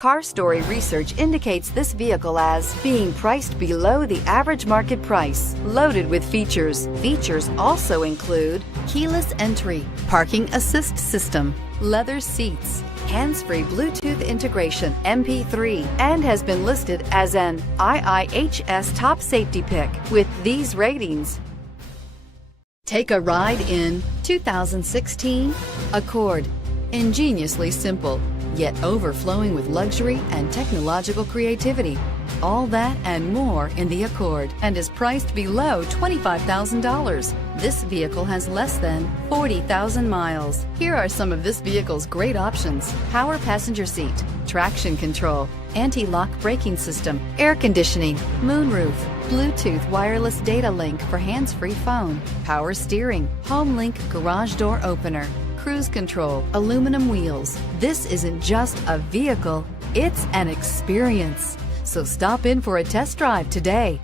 Car Story research indicates this vehicle as being priced below the average market price, loaded with features. Features also include keyless entry, parking assist system, leather seats, hands-free Bluetooth integration, MP3, and has been listed as an IIHS top safety pick with these ratings. Take a ride in 2016 Accord. Ingeniously simple, yet overflowing with luxury and technological creativity. All that and more in the Accord, and is priced below $25,000. This vehicle has less than 40,000 miles. Here are some of this vehicle's great options: power passenger seat, traction control, anti-lock braking system, air conditioning, moonroof, Bluetooth wireless data link for hands-free phone, power steering, home link garage door opener, cruise control, aluminum wheels. This isn't just a vehicle, it's an experience. So stop in for a test drive today.